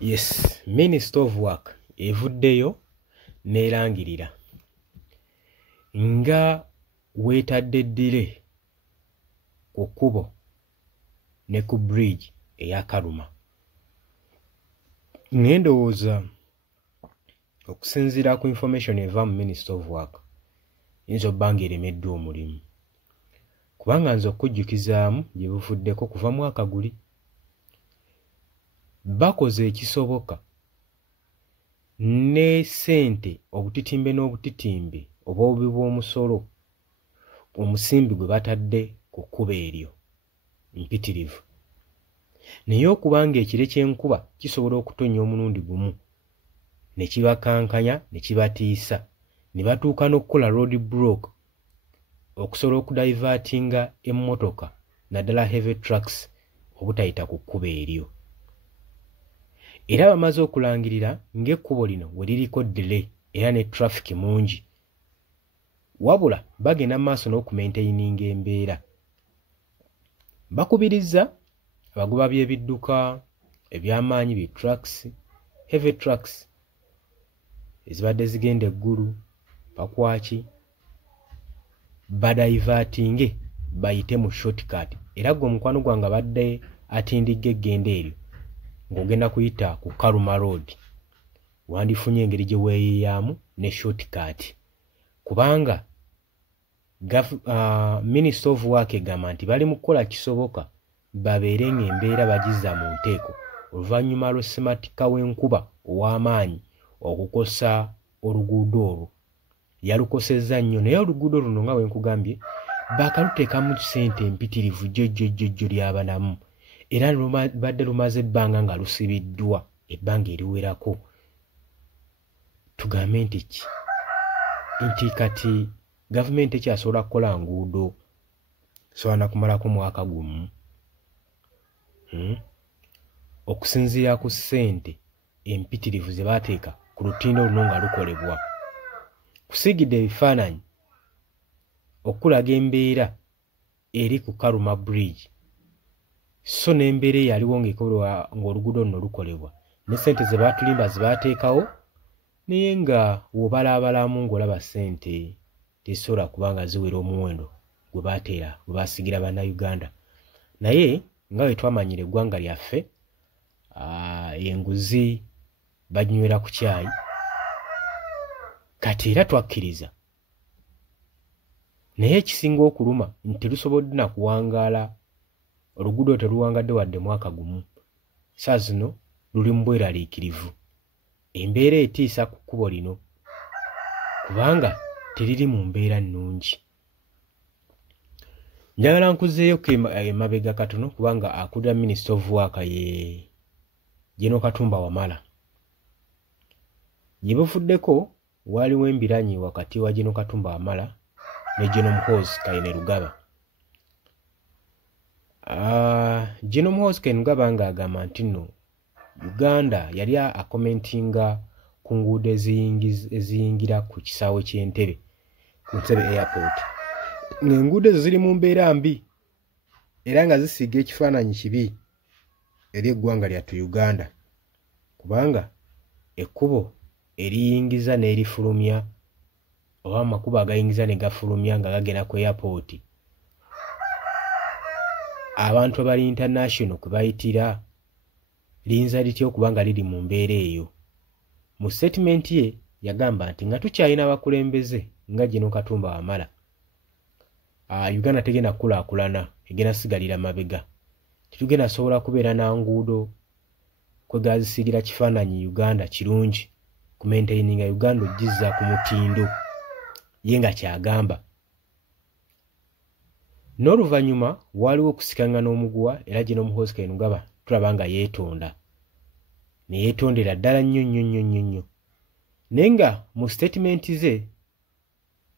Yes, Minister of Work evuddeyo n'erangirira nga weetadde ddire ku kkubo ne ku bridge eya Kaluma. Ndowooza okusinziira ku information eva mu Minister of Work yinza obba ng'eremeddwa omulimu, kubanga nze okujjukizaamu gye buvuddeko kuva mwaka guli bakoze ekisoboka ne ssente obutitimbe n'obutitimbe obw'obubi bw'omusolo omusimbi gwe batadde ku kkubo eryo mpitirivu, naye okubanga ekire ky'enkuba kisobola okutonnya omulundi gumu ne kibakankanya ne kibatiisa ne batuuka n'okukola road block okusobola okudivaatinga emmotoka naddala heavy trucks obutayita ku kkubo eryo. Era bamaze okulangirira ng'ekkubo lino we liriko delay era ne traffic mungi, wabula bagenda maaso n'okumaintaininga embeera. Bakubirizza abagoba by'ebidduka eby'amaanyi bi trucks, heavy trucks ezibadde zigenda eggulu bakwaki badivaatinge bayite mu shortcut, era gwe omukwano gwange abadde atindigga eggenda eryo ng'ogenda kuyita ku Kaluma Road wandifunye engeri gye weeyiiyaamu ne shortcut, kubanga Minister of Work egamba nti bali mu kukola kisoboka babeere ng'embeera bagizza mu nteeko oluvannyuma lw'essematika w'enkuba ow'amaanyi okukosa oluguudo olwo. Yalukosezza nnyo, naye oluguudo luno nga bwe nkugambye baakaluteekamu ssente empitirivu jjojjojjojjo ly'abanamu, era badde lumaze ebbanga nga lusibiddwa ebbanga eriwerako. Tugambe nti ki? Nti kati gavumenti ekyasobola kukola nguudo sobola na kumalako mwaka gumu okusinziira ku ssente empitirivu ze baateeka ku lutindo luno nga lukolebwa. Kusiigidde ebifaananyi okulaga embeera eri ku Kaluma Bridge, so n'embeera eyaliwo ng'ekolebwa ng'oluguudo luno lukolebwa ne ssente ze baatulimba ze baateekawo, naye nga w'obalaabalamu ng'olaba ssente tezisobola kubanga ziwera omuwendo gwe baasigira bannayuganda. Naye nga bwe twamanyira eggwanga lyaffe enguzi baginywera ku caayi, kati era twakkiriza, naye ekisinga okuluma nti terusobodde na kuwangaala, oluguudo teruwangadde wadde mwaka gumu, saa zino luli mu bweraliikirivu. Embeera etiisa ku kkubo lino kubanga teriri mu mbeera nnungi. Njagala nkuzeeyo emabega katono kubanga akulira Minister of Work ye General Katumba Wamala. Gye buvuddeko waaliwo embiranyi wakati wa General Katumba Wamala ne General Muhoozi Kainerugaba. General Muhoozi Kainerugaba ng'agamba nti nno Uganda yali akomentinga ku nguudo eziyingira ku kisaawe ky'Entebbe ku Entebbe Airport, ng'enguudo ezo ziri mu mbeera mbi era nga zisiiga ekifaananyi kibi eri eggwanga lyattu Uganda, kubanga ekkubo eriyingiza n'erifulumya oba amakubo agayingiza ne gafulumya nga gagenda ku airport, abantu abali international kwe bayitira liyinza litya okubanga liri mu mbeera eyo. Mu statement ye yagamba nti nga tukyalina abakulembeze nga General Katumba Wamala, Uganda tegenda kukulaakulana, egenda sigalira mabega. Tetugenda sobola kubeera na nguudo kwe gazisiigira kifaananyi Uganda kirungi ku maintaininga Uganda ogizza ku mutindo ye nga kyagamba. N'oluvannyuma waaliwo okusikanga n'omuguwa era General Muhoozi Kainerugaba tulaba nga yeetonda, ne yeetondera ddala nnyo nnyo nnyo nnyo nnyo, naye nga mu statement ze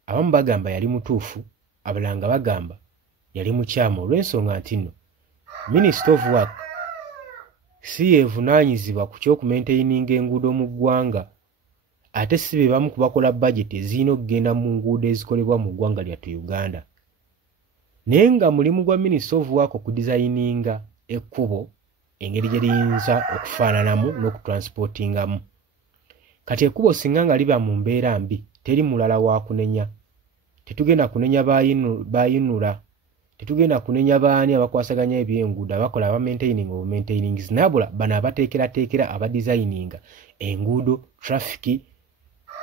abamu bagamba yali mutuufu, abalala nga bagamba yali mukyamu, olw'ensonga nti nno Minister of Work si yeevunaanyizibwa ku ky'okumaintaininga enguudo mu ggwanga, ate si be bamu ku bakola budget ezirina okugenda mu nguudo ezikolebwa mu ggwanga lyattu Uganda. Naye nga mulimu gwa Minister of Work okudizayininga ekkubo engeri gye liyinza okufaananamu n'okutransportingamu. Kati ekkubo singa nga liba mu mbeera mbi teri mulala wa kunenya. Tetugenda kunenya bayinula, tetugenda kunenya baani abakwasaganya ebyenguudo abakola abamaintaining obumaintainings, nabula bano abateekerateekera abadesigninga enguudo traffic.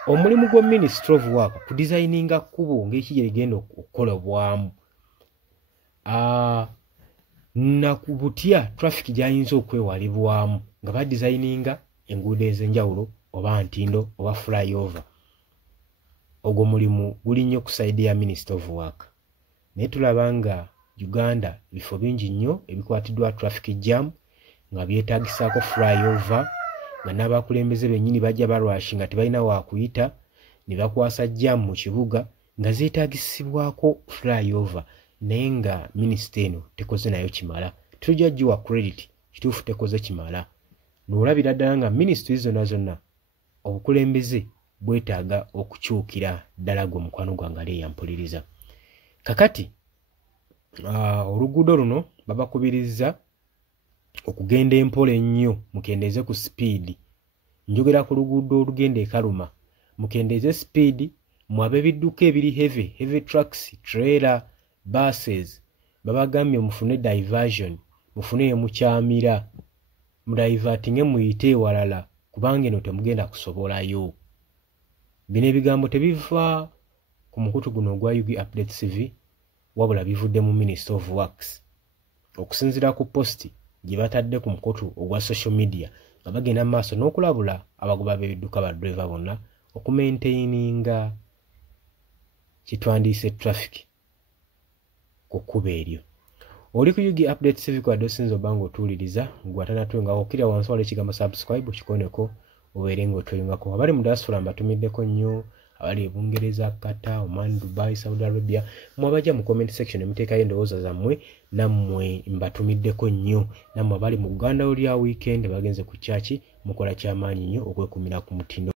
Omulimu gwa Ministry of Work kudesigninga kkubo ng'eki gye ligenda okukolebwamu. Nakubutya traffic gyayinza okwewalibwamu nga badesigninga enguudo ez'enjawulo oba ntindo oba flyover. Ogwo mulimu guli nnyo ku side ya Ministry of Work. Naye tulaba nga Uganda bifo bingi nnyo ebikwatiddwa traffic jam nga byetaagisaako flyover, nga n'abakulembeze bennyini bajja barwashi nga tebalina wakuyita ne bakwasa jam mu kibuga nga zeetaagisibwako flyover, naye nga minisita eno tekoze nayo kimala. Tujja giwa credit, kituufu tekoze kimala. N'olabira ddala nga minisitule zonna obukulembeze bwetaaga okukyukira ddala gwe mukwano gwange ali eyampuliriza. Kakati oluguudo luno babakubiriza okugenda empola ennyo, mukendeeze ku speed. Njogera ku luguudo olugenda e Kaluma, mukendeeze speed, mwabe ebidduka ebiri heavy trucks, trailer, buses. Babagambye mufune diversion, mufune mukyamira, mudivertinge muyite ewalala kubanga eno temugenda kusobolayo. Bino ebigambo tebiva ku mukutu guno ogwa UG Update TV, wabula bivudde mu Ministry of Works okusinziira ku posti gye batadde ku mukutu ogwa social media nga bagenda mu maaso n'okulabula abagoba b'ebidduka ba driver bonna okumaintaininga kitwandiise traffic ku kkubo eryo. Oli ku UG Update TV kwadde osinza obanga otuwuliriza gwatanatwenga okkira wansi waliwo ekigambo subscribe kikoneko obeere ng'otweyungako. Abali mu diaspora mbatumiddeko nnyo, abali e Bungereza, Qatar, Oman, Dubai, Saudi Arabia, mwabajja mu comment section emuteekayo endowooza zammwe, nammwe mbatumiddeko nnyo. Nammwe abali mu Uganda olya weekend bagenze ku church mukola kyamaanyi nnyo okwekumira ku mutindo.